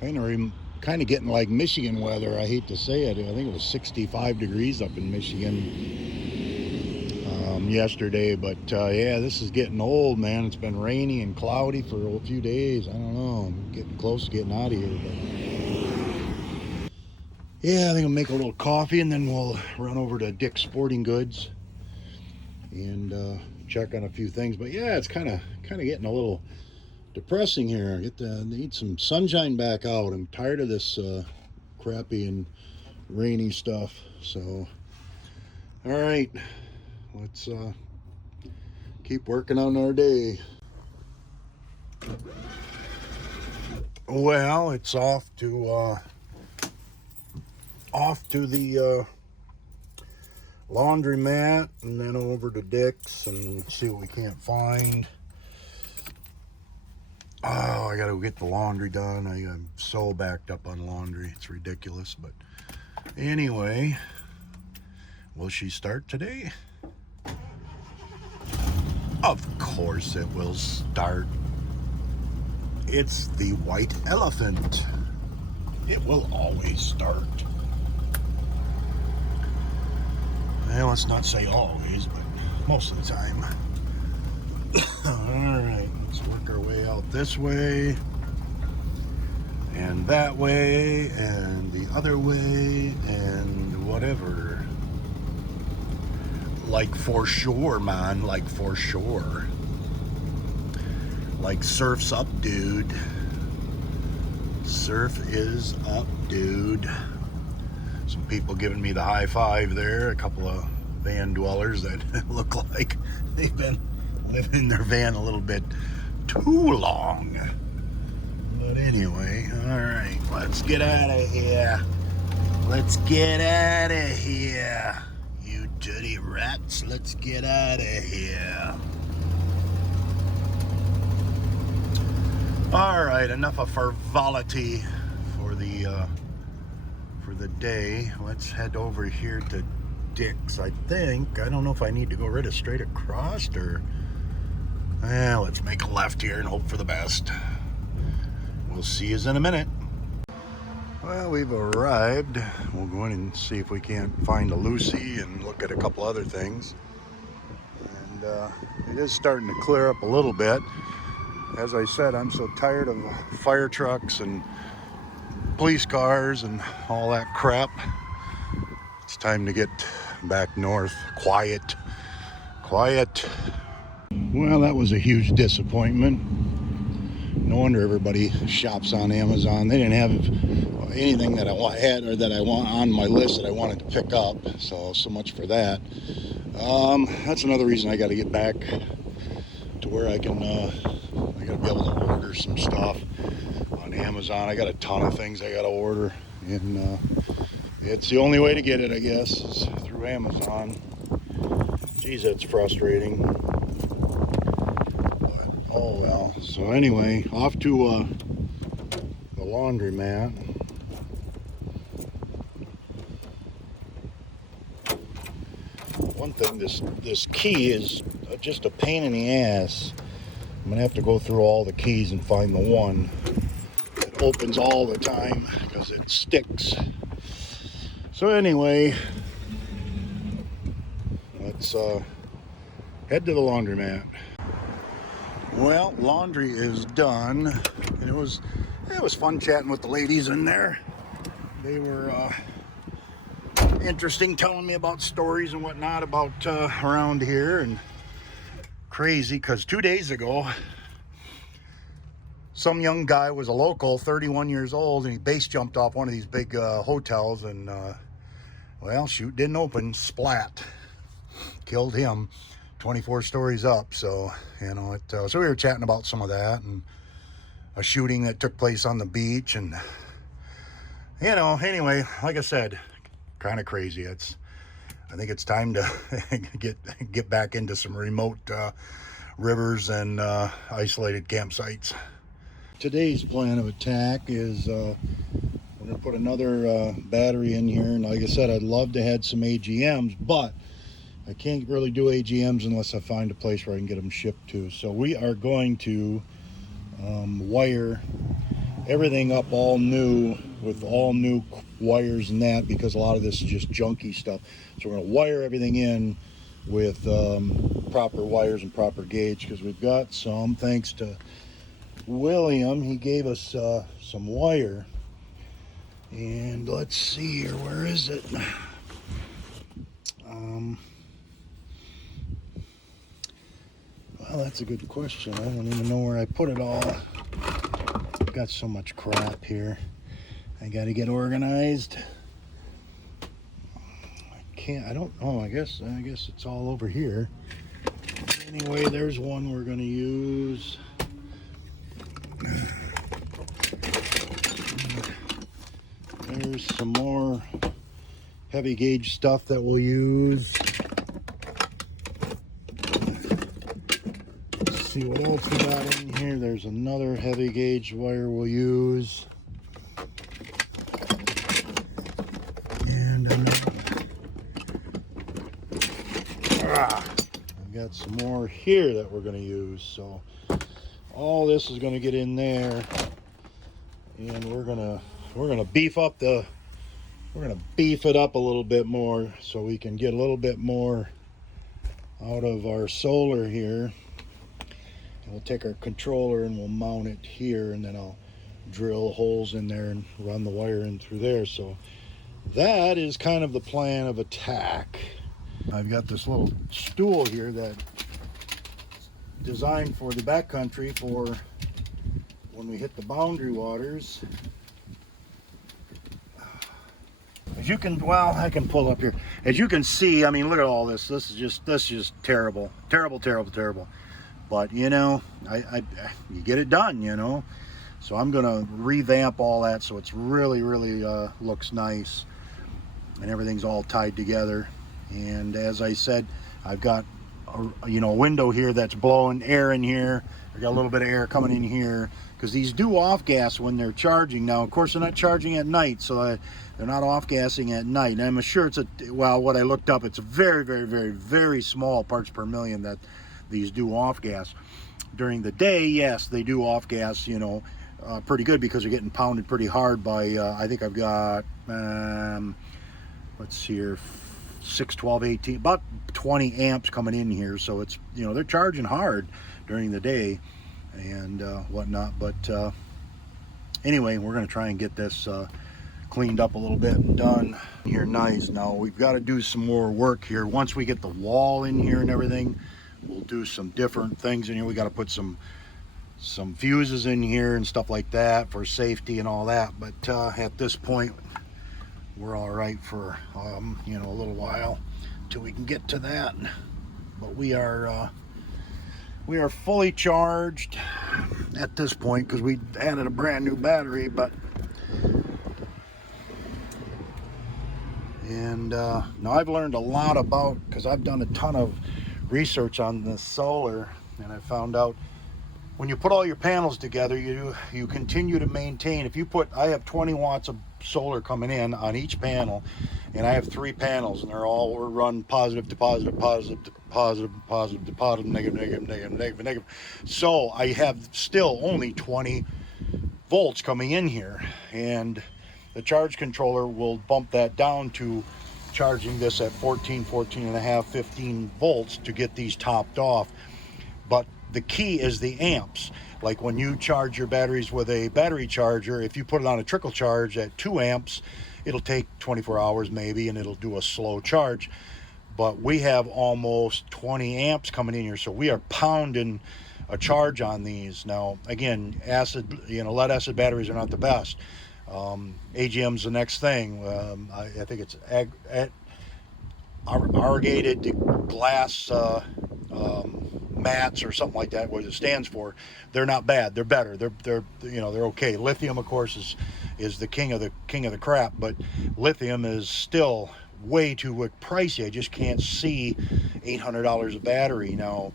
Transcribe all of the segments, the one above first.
kind of getting like Michigan weather. I hate to say it. I think it was 65 degrees up in Michigan yesterday, but yeah, this is getting old, man. It's been rainy and cloudy for a few days. I don't know. I'm getting close to getting out of here, but yeah, I think I'll make a little coffee and then we'll run over to Dick's Sporting Goods and check on a few things. But yeah, it's kind of getting a little depressing here. Need some sunshine back out. I'm tired of this crappy and rainy stuff. So, all right, let's keep working on our day. Well, it's off to the laundromat and then over to Dick's and see what we can't find. Oh, I gotta get the laundry done. I'm so backed up on laundry. It's ridiculous. But anyway, will she start today? Of course it will start. It's the white elephant. It will always start. Well, let's not say always, but most of the time. All right, let's work our way out this way and that way and the other way and whatever. Like for sure, man, like for sure. Like surf's up, dude. Surf is up, dude. Some people giving me the high five there. A couple of van dwellers that look like they've been living in their van a little bit too long. But anyway, all right, let's get out of here. Let's get out of here. You dirty rats, let's get out of here. All right, enough of frivolity for the day. Let's head over here to Dick's. I don't know if I need to go right straight across or let's make a left here and hope for the best. We'll see you in a minute. Well, we've arrived. We'll go in and see if we can't find a Lucy and look at a couple other things. And it is starting to clear up a little bit. As I said, I'm so tired of fire trucks and police cars and all that crap. It's time to get back north. Quiet. Well, that was a huge disappointment. No wonder everybody shops on Amazon. They didn't have anything that I had or that I want on my list that I wanted to pick up. So much for that. That's another reason I got to get back to where I can. I got to be able to order some stuff on Amazon. I got a ton of things I got to order, and it's the only way to get it, I guess, is through Amazon. Geez, that's frustrating. But, oh well. So anyway, off to the laundromat. One thing, this key is just a pain in the ass. I'm gonna have to go through all the keys and find the one that opens all the time because it sticks. So anyway, let's head to the laundromat. Well, laundry is done, and it was fun chatting with the ladies in there. They were interesting, telling me about stories and whatnot about around here, and crazy because 2 days ago some young guy was a local, 31 years old, and he base jumped off one of these big hotels, and well, chute didn't open, splat, killed him 24 stories up. So so we were chatting about some of that and a shooting that took place on the beach, and anyway, like I said, kind of crazy. I think it's time to get back into some remote rivers and isolated campsites. Today's plan of attack is we're going to put another battery in here. And like I said, I'd love to have some AGMs, but I can't really do AGMs unless I find a place where I can get them shipped to. So we are going to wire everything up all new with all new wires and that, because a lot of this is just junky stuff. So we're going to wire everything in with proper wires and proper gauge, because we've got some, thanks to William. He gave us some wire. And let's see here, where is it? Well, that's a good question. I don't even know where I put it all. I've got so much crap here. I got to get organized. I don't know. I guess it's all over here. Anyway, there's one we're going to use. There's some more heavy gauge stuff that we'll use. Let's see what else we got in here. There's another heavy gauge wire we'll use. And I've got some more here that we're going to use. So all this is going to get in there, and we're gonna beef it up a little bit more so we can get a little bit more out of our solar here. And we'll take our controller and we'll mount it here, and then I'll drill holes in there and run the wire in through there. So that is kind of the plan of attack. I've got this little stool here that designed for the backcountry for when we hit the boundary waters. As you can, well, I can pull up here. As you can see, I mean, look at all this. This is just terrible, terrible, terrible, terrible. But you know, you get it done, you know. So I'm gonna revamp all that so it's really, really looks nice, and everything's all tied together. And as I said, I've got a window here that's blowing air in here. I got a little bit of air coming in here, because these do off gas when they're charging. Now, of course, they're not charging at night, so they're not off gassing at night. And I'm sure what I looked up, it's a very, very, very, very small parts per million that these do off gas. During the day, yes, they do off gas, pretty good, because they're getting pounded pretty hard by, I think I've got, let's see here, 6, 12, 18, about 20 amps coming in here. So it's, they're charging hard during the day and whatnot. But anyway, we're going to try and get this cleaned up a little bit and done here nice. Now we've got to do some more work here. Once we get the wall in here and everything, we'll do some different things in here. We got to put some fuses in here and stuff like that for safety and all that. But at this point, we're all right for a little while till we can get to that. But we are fully charged at this point, because we added a brand new battery. Now I've learned a lot about, because I've done a ton of research on the solar, and I found out when you put all your panels together, you continue to maintain. I have 20 watts of solar coming in on each panel, and I have 3 panels, and we're run positive to positive, positive to positive, positive to positive, negative, negative, negative, negative, negative. So I have still only 20 volts coming in here, and the charge controller will bump that down to charging this at 14 and a half, 15 volts to get these topped off. But the key is the amps. Like when you charge your batteries with a battery charger, if you put it on a trickle charge at 2 amps, it'll take 24 hours maybe, and it'll do a slow charge. But we have almost 20 amps coming in here, so we are pounding a charge on these. Now, again, lead acid batteries are not the best. AGM's the next thing. I think it's argated glass mats or something like that, what it stands for. They're not bad. They're better. They're okay. Lithium, of course, is the king of the crap, but lithium is still way too pricey. I just can't see $800 a battery. Now,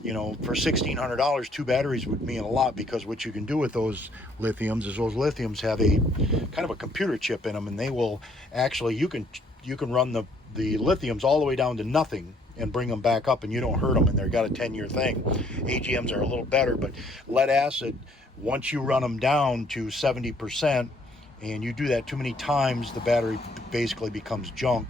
for $1,600, 2 batteries would mean a lot, because what you can do with those lithiums is those lithiums have a kind of a computer chip in them, and they will actually, you can run the lithiums all the way down to nothing and bring them back up, and you don't hurt them, and they've got a 10-year thing. AGMs are a little better, but lead acid once you run them down to 70%, and you do that too many times, the battery basically becomes junk.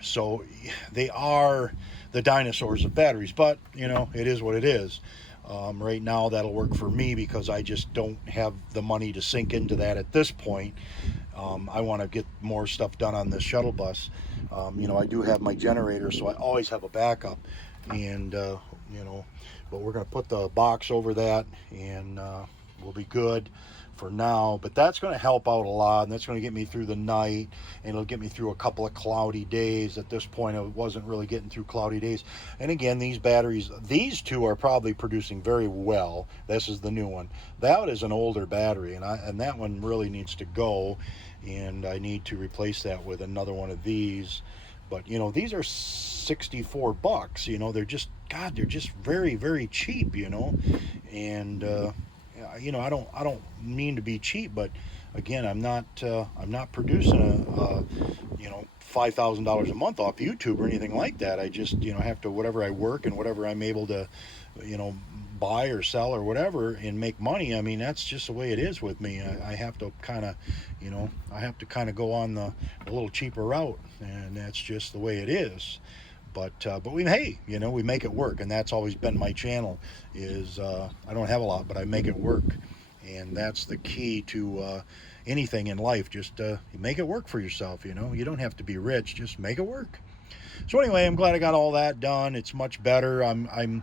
So they are the dinosaurs of batteries, but you know, it is what it is. Right now that'll work for me because I just don't have the money to sink into that at this point. I want to get more stuff done on this shuttle bus. You know, I do have my generator, so I always have a backup. And you know, but we're going to put the box over that, and we'll be good for now. But that's going to help out a lot, and that's going to get me through the night, and it'll get me through a couple of cloudy days. At this point, I wasn't really getting through cloudy days. And again, these batteries, these two are probably producing very well. This is the new one. That is an older battery, and that one really needs to go, and I need to replace that with another one of these. But you know, these are $64. You know, they're just, God, they're just very, very cheap. You know, and you know, I don't mean to be cheap, but again, I'm not producing you know, $5,000 a month off YouTube or anything like that. I just, you know, have to, whatever I work and whatever I'm able to, you know, buy or sell or whatever and make money. I mean, that's just the way it is with me. I have to kind of, you know, I have to kind of go on the a little cheaper route, and that's just the way it is. But we, hey, you know, we make it work, and that's always been my channel. Is I don't have a lot, but I make it work, and that's the key to anything in life. Just make it work for yourself. You know, you don't have to be rich. Just make it work. So anyway, I'm glad I got all that done. It's much better. I'm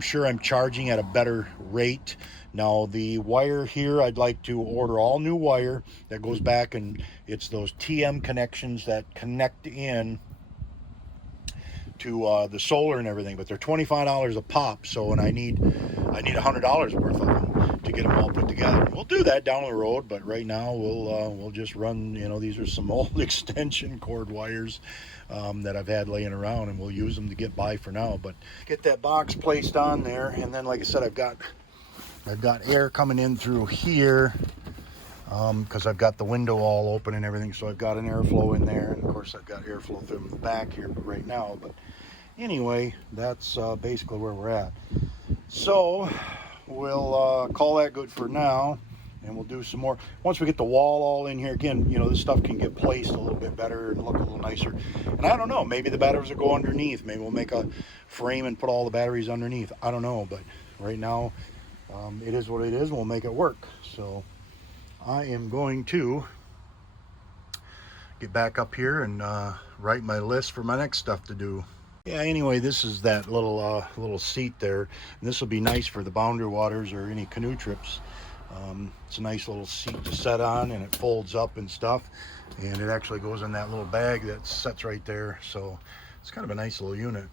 sure I'm charging at a better rate. Now the wire here, I'd like to order all new wire that goes back, and it's those TM connections that connect in to the solar and everything, but they're $25 a pop. So, and I need $100 worth of them to get them all put together. We'll do that down the road, but right now we'll just run. You know, these are some old extension cord wires that I've had laying around, and we'll use them to get by for now. But get that box placed on there, and then, like I said, I've got air coming in through here. Because I've got the window all open and everything, so I've got an airflow in there, and of course I've got airflow through the back here right now. But anyway, that's basically where we're at. So we'll call that good for now, and we'll do some more once we get the wall all in here. Again, you know, this stuff can get placed a little bit better and look a little nicer. And I don't know, maybe the batteries will go underneath. Maybe we'll make a frame and put all the batteries underneath. I don't know, but right now it is what it is, and we'll make it work. So I am going to get back up here and write my list for my next stuff to do. Yeah, anyway, this is that little seat there, and this will be nice for the boundary waters or any canoe trips. It's a nice little seat to set on, and it folds up and stuff, and it actually goes in that little bag that sits right there. So it's kind of a nice little unit.